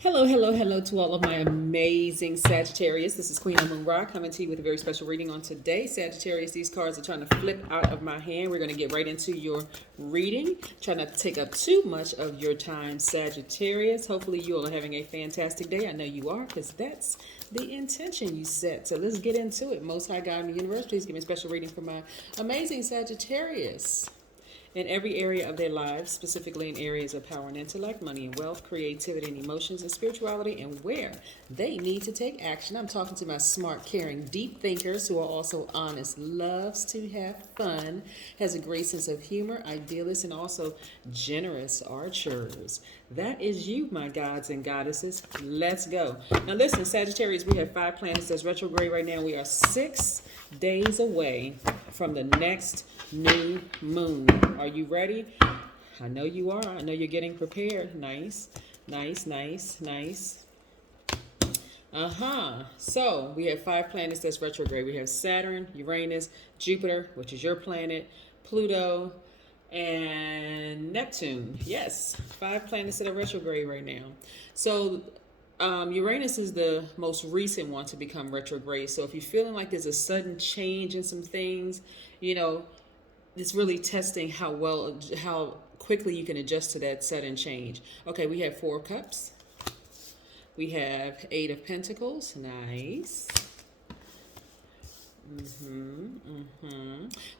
Hello, hello, hello to all of my amazing Sagittarius. This is Queen Amun Ra coming to you with a very special reading on today. Sagittarius, these cards are trying to flip out of my hand. We're going to get right into your reading. Try not to take up too much of your time, Sagittarius. Hopefully you all are having a fantastic day. I know you are, because that's the intention you set. So let's get into it. Most High God in the universe, please give me a special reading for my amazing Sagittarius in every area of their lives, specifically in areas of power and intellect, money and wealth, creativity and emotions, and spirituality, and where they need to take action. I'm talking to my smart, caring, deep thinkers who are also honest, loves to have fun, has a great sense of humor, idealists, and also generous archers. That is you, my gods and goddesses. Let's go. Now listen, Sagittarius, we have 5 planets that's retrograde right now. We are 6 days away from the next new moon. Are you ready? I know you are. I know you're getting prepared. Nice, nice, nice, nice. So we have 5 planets that's retrograde. We have Saturn, Uranus, Jupiter, which is your planet, Pluto, and Neptune. Yes, 5 planets that are retrograde right now. So Uranus is the most recent one to become retrograde. So if you're feeling like there's a sudden change in some things, you know, it's really testing how quickly you can adjust to that sudden change. Okay, we have 4 cups. We have 8 of Pentacles. Nice.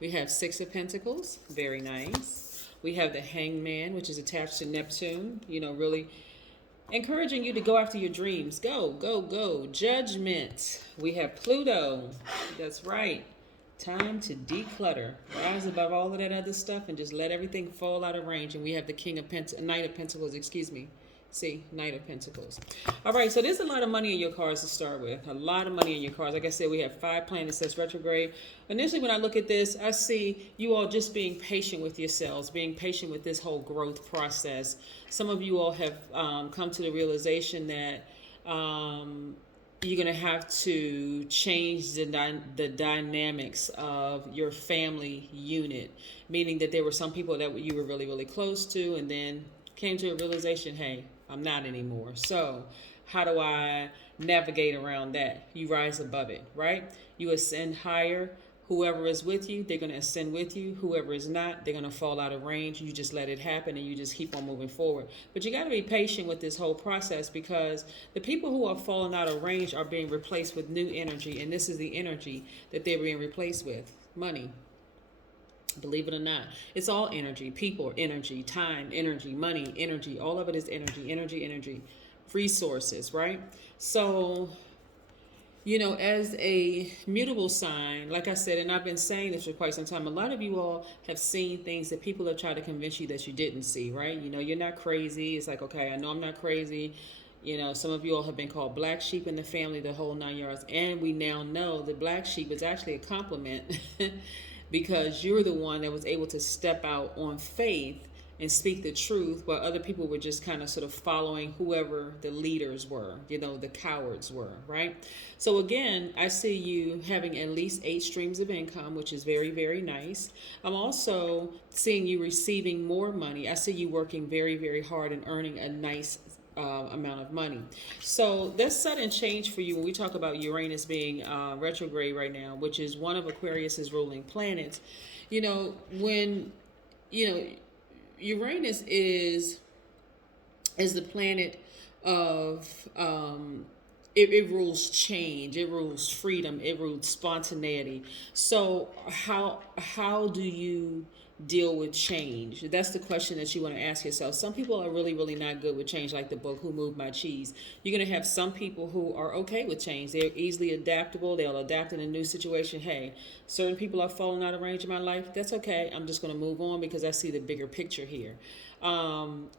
We have 6 of Pentacles. Very nice. We have the Hangman, which is attached to Neptune. You know, really encouraging you to go after your dreams. Go, go, go. Judgment. We have Pluto. That's right. Time to declutter. Rise above all of that other stuff and just let everything fall out of range. And we have the Knight of Pentacles, excuse me. See, Knight of Pentacles. All right, so there's a lot of money in your cards to start with. A lot of money in your cards. Like I said, we have 5 planets that's retrograde. Initially, when I look at this, I see you all just being patient with yourselves, being patient with this whole growth process. Some of you all have come to the realization that you're going to have to change the dynamics of your family unit, meaning that there were some people that you were really, really close to and then came to a realization, hey, I'm not anymore. So how do I navigate around that? You rise above it, right? You ascend higher. Whoever is with you, they're going to ascend with you. Whoever is not, they're going to fall out of range. You just let it happen and you just keep on moving forward. But you got to be patient with this whole process, because the people who are falling out of range are being replaced with new energy. And this is the energy that they're being replaced with. Money. Believe it or not, it's all energy. People, energy, time, energy, money, energy. All of it is energy, energy, energy. Resources, right? So, you know, as a mutable sign, like I said, and I've been saying this for quite some time, a lot of you all have seen things that people have tried to convince you that you didn't see, right? You know, you're not crazy. It's like, okay, I know I'm not crazy. You know, some of you all have been called black sheep in the family, the whole 9 yards. And we now know the black sheep is actually a compliment because you're the one that was able to step out on faith and speak the truth, while other people were just kind of sort of following whoever the leaders were, you know, the cowards were, right? So again, I see you having at least 8 streams of income, which is very, very nice. I'm also seeing you receiving more money. I see you working very, very hard and earning a nice amount of money. So that's sudden change for you when we talk about Uranus being retrograde right now, which is one of Aquarius's ruling planets. You know, when, you know, Uranus is the planet of it rules change, it rules freedom, it rules spontaneity. So how do you deal with change? That's the question that you want to ask yourself. Some people are really, really not good with change, like the book Who Moved My Cheese. You're going to have some people who are okay with change. They're easily adaptable. They'll adapt in a new situation. Hey, certain people are falling out of range in my life. That's okay. I'm just going to move on because I see the bigger picture here.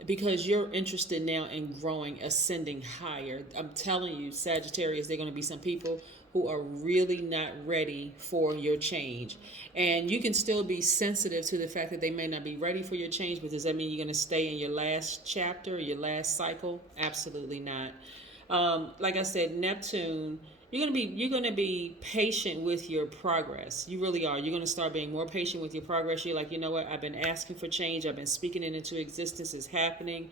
Because you're interested now in growing, ascending higher. I'm telling you, Sagittarius, there are going to be some people who are really not ready for your change. And you can still be sensitive to the fact that they may not be ready for your change, but does that mean you're going to stay in your last chapter, your last cycle? Absolutely not. Like I said, Neptune you're gonna be patient with your progress. You really are. You're gonna start being more patient with your progress. You're like, you know what? I've been asking for change. I've been speaking it into existence. It's happening.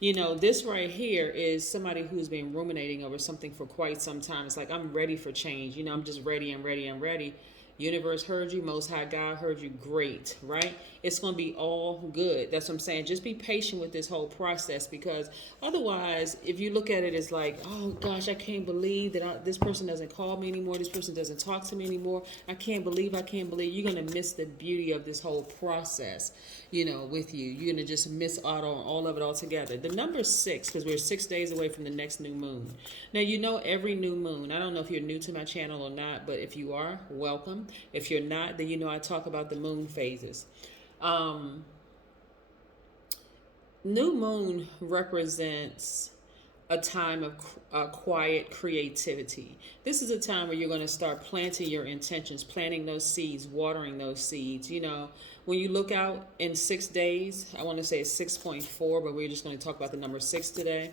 This right here is somebody who's been ruminating over something for quite some time. It's like, I'm ready for change. I'm just ready. I'm ready. I'm ready. Universe heard you. Most High God heard you. Great, right? It's going to be all good. That's what I'm saying. Just be patient with this whole process, because otherwise, if you look at it as like, oh gosh, I can't believe that this person doesn't call me anymore. This person doesn't talk to me anymore. I can't believe. You're going to miss the beauty of this whole process, with you. You're going to just miss out on all of it altogether. The number 6, because we're 6 days away from the next new moon. Now, every new moon, I don't know if you're new to my channel or not, but if you are, welcome. If you're not, then I talk about the moon phases. New moon represents a time of quiet creativity. This is a time where you're going to start planting your intentions, planting those seeds, watering those seeds. When you look out in 6 days, I want to say it's 6.4, but we're just going to talk about the number 6 today.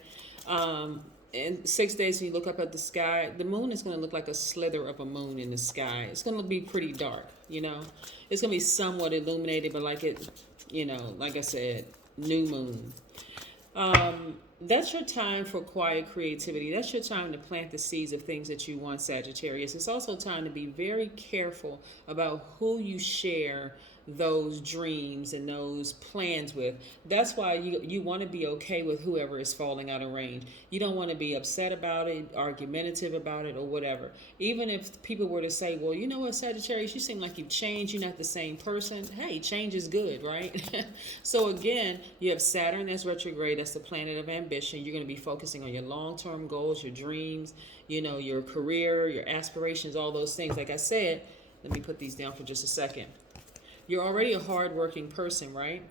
In 6 days, when you look up at the sky, the moon is going to look like a slither of a moon in the sky. It's going to be pretty dark, It's going to be somewhat illuminated, but like I said, new moon. That's your time for quiet creativity. That's your time to plant the seeds of things that you want, Sagittarius. It's also time to be very careful about who you share those dreams and those plans with. That's why you want to be okay with whoever is falling out of range. You don't want to be upset about it, argumentative about it, or whatever. Even if people were to say, well, you know what, Sagittarius, you seem like you've changed, you're not the same person. Hey, change is good, right? So again, you have Saturn that's retrograde. That's the planet of ambition. You're going to be focusing on your long-term goals, your dreams, your career, your aspirations, all those things. Like I said, let me put these down for just a second. You're already a hardworking person, right?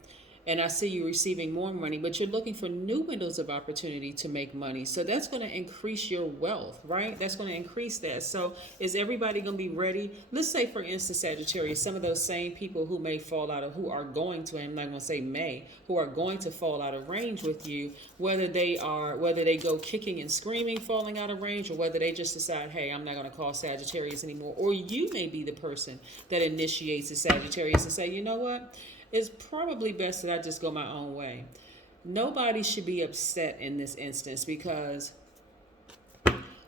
And I see you receiving more money, but you're looking for new windows of opportunity to make money. So that's going to increase your wealth, right? That's going to increase that. So is everybody going to be ready? Let's say, for instance, Sagittarius, some of those same people who may fall out of, who are going to, I'm not going to say may, who are going to fall out of range with you, whether they go kicking and screaming, falling out of range, or whether they just decide, hey, I'm not going to call Sagittarius anymore. Or you may be the person that initiates the Sagittarius and say, you know what? It's probably best that I just go my own way. Nobody should be upset in this instance, because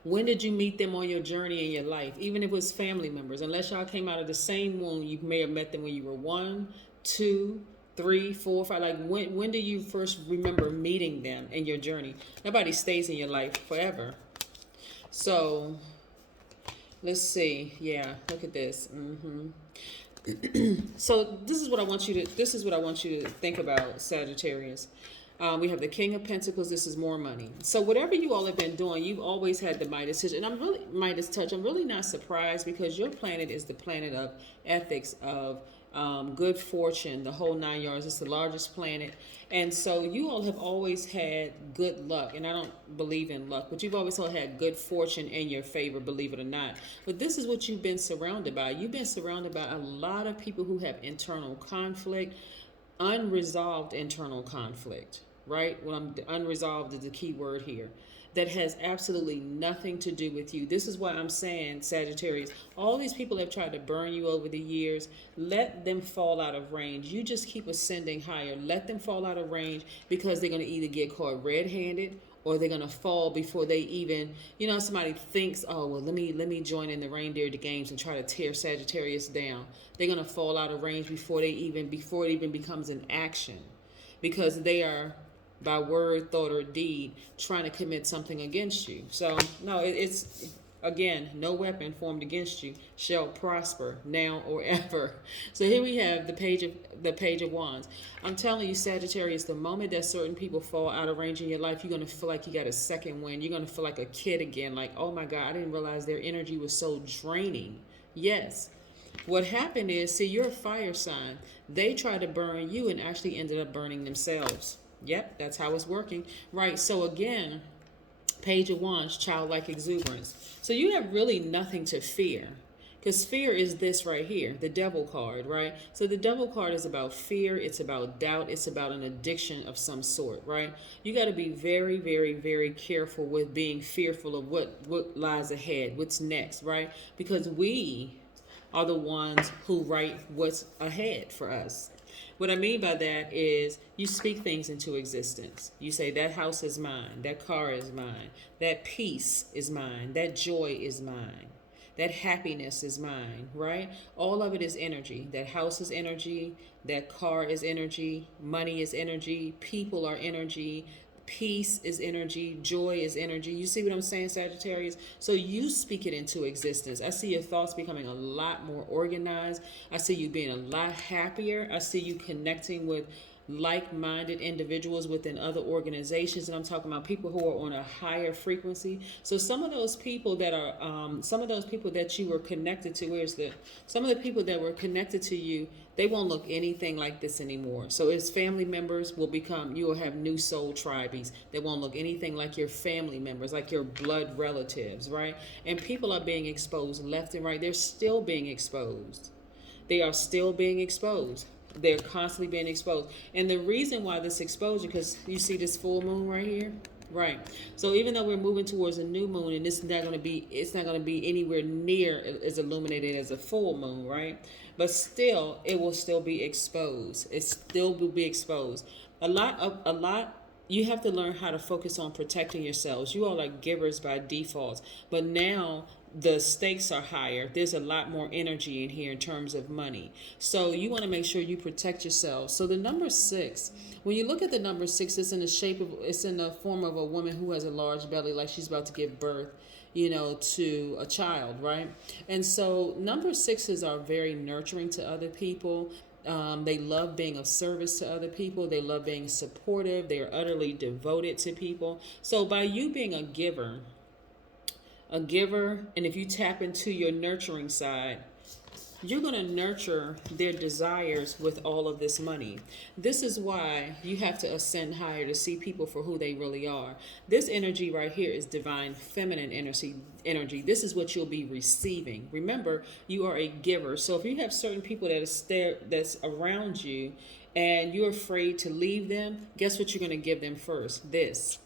when did you meet them on your journey in your life? Even if it was family members, unless y'all came out of the same womb, you may have met them when you were 1, 2, 3, 4, 5. Like when do you first remember meeting them in your journey? Nobody stays in your life forever. So let's see. Yeah, look at this. So this is what I want you to think about, Sagittarius. We have the King of Pentacles. This is more money. So whatever you all have been doing, you've always had the Midas touch. And I'm really not surprised, because your planet is the planet of ethics, of good fortune, the whole 9 yards. It's the largest planet. And so you all have always had good luck. And I don't believe in luck, but you've always had good fortune in your favor, believe it or not. But this is what you've been surrounded by. You've been surrounded by a lot of people who have internal conflict, unresolved internal conflict, right? Unresolved is the key word here. That has absolutely nothing to do with you. This is why I'm saying, Sagittarius, all these people have tried to burn you over the years. Let them fall out of range. You just keep ascending higher. Let them fall out of range, because they're going to either get caught red-handed, or they're going to fall before they even, somebody thinks, oh, well, let me join in the reindeer games and try to tear Sagittarius down. They're going to fall out of range before it even becomes an action, because they are, by word, thought, or deed, trying to commit something against you. So, no, it's, again, no weapon formed against you shall prosper, now or ever. So here we have the Page of Wands. I'm telling you, Sagittarius, the moment that certain people fall out of range in your life, you're going to feel like you got a second wind. You're going to feel like a kid again, like, oh my God, I didn't realize their energy was so draining. Yes. What happened is, see, you're a fire sign. They tried to burn you and actually ended up burning themselves. Yep, that's how it's working. Right, so again, Page of Wands, childlike exuberance. So you have really nothing to fear. Because fear is this right here, the devil card, right? So the devil card is about fear, it's about doubt, it's about an addiction of some sort, right? You got to be very, very, very careful with being fearful of what lies ahead, what's next, right? Because we are the ones who write what's ahead for us. What I mean by that is you speak things into existence. You say, that house is mine, that car is mine, that peace is mine, that joy is mine. That happiness is mine, right? All of it is energy. That house is energy. That car is energy. Money is energy. People are energy. Peace is energy. Joy is energy. You see what I'm saying, Sagittarius? So you speak it into existence. I see your thoughts becoming a lot more organized. I see you being a lot happier. I see you connecting with like-minded individuals within other organizations, and I'm talking about people who are on a higher frequency. So some of those people that are some of those people that you were connected to, some of the people that were connected to you, they won't look anything like this anymore. So as family members you will have new soul tribes that won't look anything like your family members, like your blood relatives, right? And people are being exposed left and right. They're still being exposed. They are still being exposed. They're constantly being exposed. And the reason why this exposure, because you see this full moon right here? Right. So even though we're moving towards a new moon, and it's not going to be anywhere near as illuminated as a full moon, right? But still, it will still be exposed. It still will be exposed. You have to learn how to focus on protecting yourselves. You all are givers by default, but now the stakes are higher. There's a lot more energy in here in terms of money. So you want to make sure you protect yourself. So the number 6, when you look at the number 6, it's in the form of a woman who has a large belly, like she's about to give birth, to a child, right? And so number 6s are very nurturing to other people. They love being of service to other people. They love being supportive. They are utterly devoted to people. So by you being a giver, and if you tap into your nurturing side, you're going to nurture their desires with all of this money. This is why you have to ascend higher to see people for who they really are. This energy right here is divine feminine energy. This is what you'll be receiving. Remember, you are a giver. So if you have certain people that's around you and you're afraid to leave them, guess what you're going to give them first? This.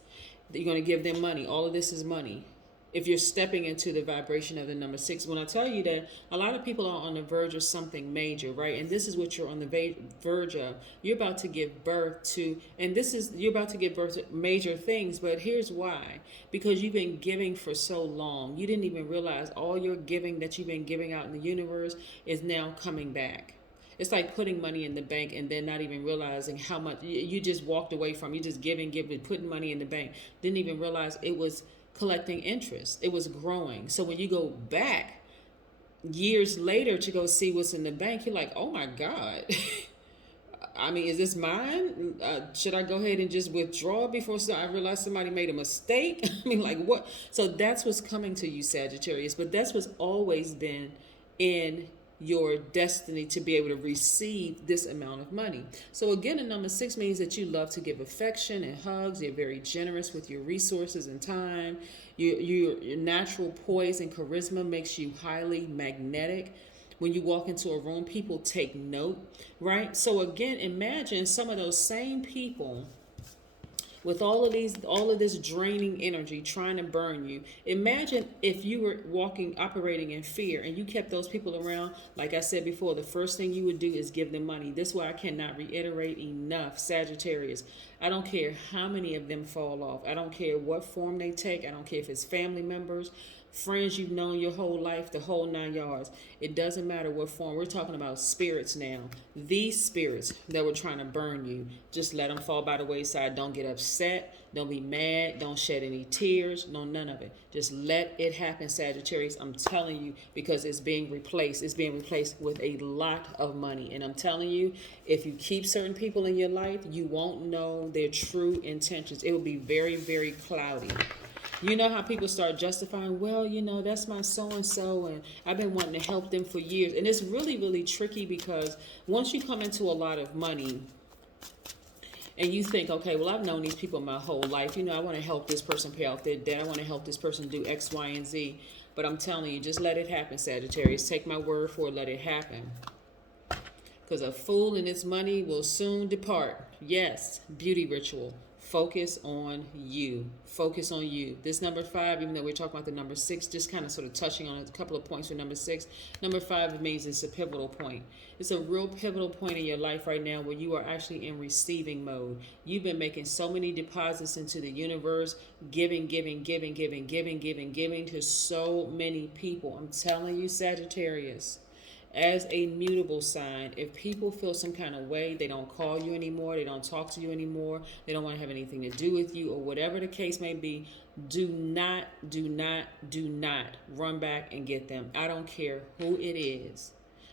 You're going to give them money. All of this is money. If you're stepping into the vibration of the number 6, when I tell you that a lot of people are on the verge of something major, right? And this is what you're on the verge of. You're about to give birth to, you're about to give birth to major things, but here's why. Because you've been giving for so long. You didn't even realize all your giving that you've been giving out in the universe is now coming back. It's like putting money in the bank and then not even realizing how much you just walked away from. You just giving, putting money in the bank. Didn't even realize it was collecting interest. It was growing. So when you go back years later to go see what's in the bank, you're like, oh my God. I mean, is this mine? Should I go ahead and just withdraw before I realize somebody made a mistake? I mean, like what? So that's what's coming to you, Sagittarius. But that's what's always been in your destiny, to be able to receive this amount of money. So again, the number 6 means that you love to give affection and hugs. You're very generous with your resources and time. Your natural poise and charisma makes you highly magnetic. When you walk into a room, people take note, right? So again, imagine some of those same people with all of this draining energy trying to burn you. Imagine if you were operating in fear, and you kept those people around. Like I said before, the first thing you would do is give them money. This is why I cannot reiterate enough, Sagittarius. I don't care how many of them fall off. I don't care what form they take. I don't care if it's family members, friends you've known your whole life, the whole 9 yards. It doesn't matter what form. We're talking about spirits now. These spirits that were trying to burn you, just let them fall by the wayside. Don't get upset. Don't be mad. Don't shed any tears. No, none of it. Just let it happen, Sagittarius. I'm telling you, because it's being replaced. It's being replaced with a lot of money. And I'm telling you, if you keep certain people in your life, you won't know their true intentions. It will be very, very cloudy. You know how people start justifying, well, that's my so-and-so, and I've been wanting to help them for years. And it's really, really tricky, because once you come into a lot of money, And you think, okay, well, I've known these people my whole life. I want to help this person pay off their debt. I want to help this person do X, Y, and Z. But I'm telling you, just let it happen, Sagittarius. Take my word for it, let it happen. Because a fool and his money will soon depart. Yes, beauty ritual. Focus on you. Focus on you. This number 5, even though we're talking about the number 6, just kind of sort of touching on a couple of points for number 6. Number 5 means it's a pivotal point. It's a real pivotal point in your life right now where you are actually in receiving mode. You've been making so many deposits into the universe, giving to so many people. I'm telling you, Sagittarius. As a mutable sign, if people feel some kind of way, they don't call you anymore, they don't talk to you anymore, they don't want to have anything to do with you, or whatever the case may be, do not run back and get them. I don't care who it is.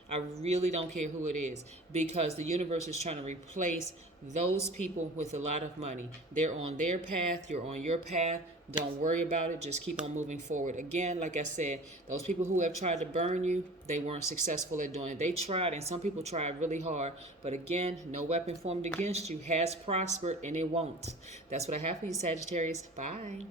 I really don't care who it is, because the universe is trying to replace those people with a lot of money. They're on their path, you're on your path. Don't worry about it. Just keep on moving forward. Again, like I said, those people who have tried to burn you, they weren't successful at doing it. They tried, and some people tried really hard. But again, no weapon formed against you has prospered, and it won't. That's what I have for you, Sagittarius. Bye.